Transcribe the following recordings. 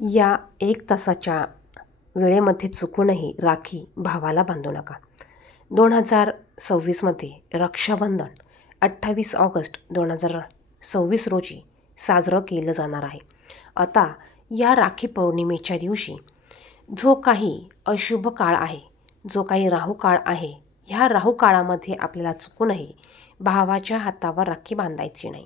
या 1 तासाच्या वेळेमध्ये चुकूनही राखी भावाला बांधू नका. 2026मध्ये रक्षाबंधन 28 ऑगस्ट 2026 रोजी साजरं केलं जाणार आहे. आता या राखी पौर्णिमेच्या दिवशी जो काही अशुभ काळ आहे, जो काही राहू काळ आहे, ह्या राहू काळामध्ये आपल्याला चुकूनही भावाच्या हातावर राखी बांधायची नाही.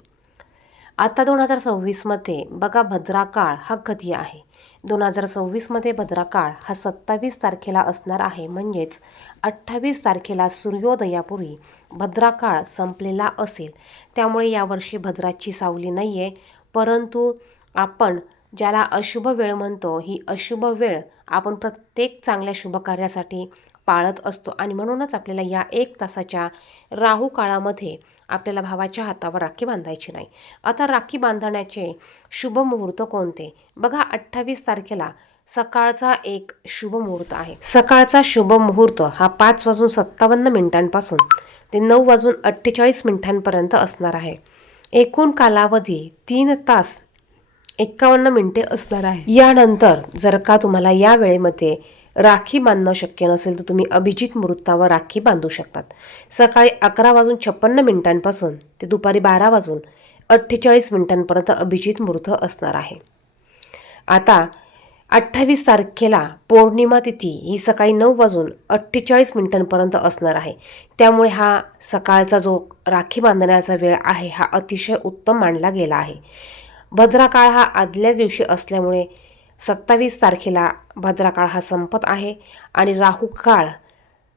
आता 2026मध्ये बघा भद्रा काळ हा कधी आहे. 2026मध्ये भद्रा काळ हा 27 तारखेला असणार आहे. म्हणजेच 28 तारखेला सूर्योदयापूर्वी भद्रा काळ संपलेला असेल. त्यामुळे यावर्षी भद्राची सावली नाही आहे. परंतु आपण ज्याला अशुभ वेळ म्हणतो, ही अशुभ वेळ आपण प्रत्येक चांगल्या शुभकार्यासाठी पाळत असतो आणि म्हणूनच आपल्याला या 1 तासाच्या राहू काळामध्ये आपल्याला भावाच्या हातावर राखी बांधायची नाही. आता राखी बांधण्याचे शुभ मुहूर्त कोणते? बघा 28 तारखेला सकाळचा एक शुभ मुहूर्त आहे. सकाळचा शुभ मुहूर्त हा 5:57 ते 9:48 असणार आहे. एकूण कालावधी 3 तास 51 असणार आहे. यानंतर जर का तुम्हाला या वेळेमध्ये राखी बांधणं शक्य नसेल तर तुम्ही अभिजित मुहूर्तावर राखी बांधू शकतात. सकाळी 11:56 ते दुपारी 12:48 अभिजित मुहूर्त असणार आहे. आता 28 तारखेला पौर्णिमा तिथी ही सकाळी 9:48 असणार आहे. त्यामुळे हा सकाळचा जो राखी बांधण्याचा वेळ आहे हा अतिशय उत्तम मानला गेला आहे. भद्रा काळ हा आदल्याच दिवशी असल्यामुळे 27 तारखेला भद्रा काळ हा संपत आहे आणि राहू काळ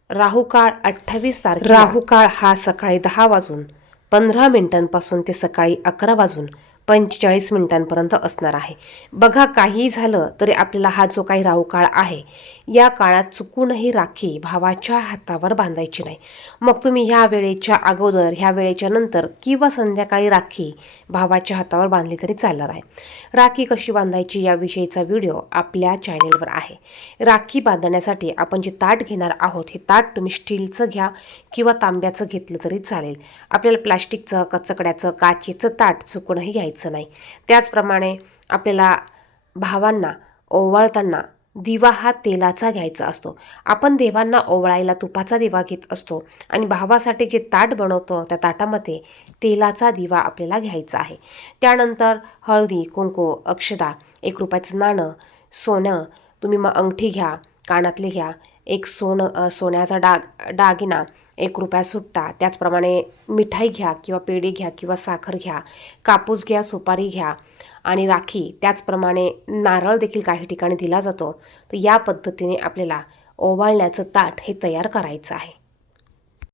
28 तारखेला राहू काळ हा सकाळी 10:15 ते सकाळी 11:45 असणार आहे. बघा काही झालं तरी आपल्याला हा जो काही राहू काळ आहे या काळात चुकूनही राखी भावाच्या हातावर बांधायची नाही. मग तुम्ही ह्या वेळेच्या अगोदर, ह्या वेळेच्या नंतर किंवा संध्याकाळी राखी भावाच्या हातावर बांधली तरी चालणार आहे. राखी कशी बांधायची याविषयीचा व्हिडिओ आपल्या चॅनेलवर आहे. राखी बांधण्यासाठी आपण जे ताट घेणार आहोत हे ताट तुम्ही स्टीलचं घ्या किंवा तांब्याचं घेतलं तरी चालेल. आपल्याला प्लास्टिकचं, कचकड्याचं, काचेचं ताट चुकूनही घ्यायचं नाही. त्याचप्रमाणे आपल्याला भावांना ओवाळताना दिवा हा तेलाचा घ्यायचा असतो. आपण देवांना ओवाळायला तुपाचा दिवा घेत असतो आणि भावासाठी जे ताट बनवतो त्या ताटामध्ये तेलाचा दिवा आपल्याला घ्यायचा आहे. त्यानंतर हळदी, कुंकू, अक्षदा, 1 रुपयाचं नाणं, सोनं, तुम्ही मग अंगठी घ्या, कानातले घ्या, एक सोन्याचा दागिना, 1 रुपया सुट्टा, त्याचप्रमाणे मिठाई घ्या किंवा पेढे घ्या किंवा साखर घ्या, कापूस घ्या, सुपारी घ्या आणि राखी, त्याचप्रमाणे नारळ देखील काही ठिकाणी दिला जातो. तर या पद्धतीने आपल्याला ओवाळण्याचं ताट हे तयार करायचं आहे.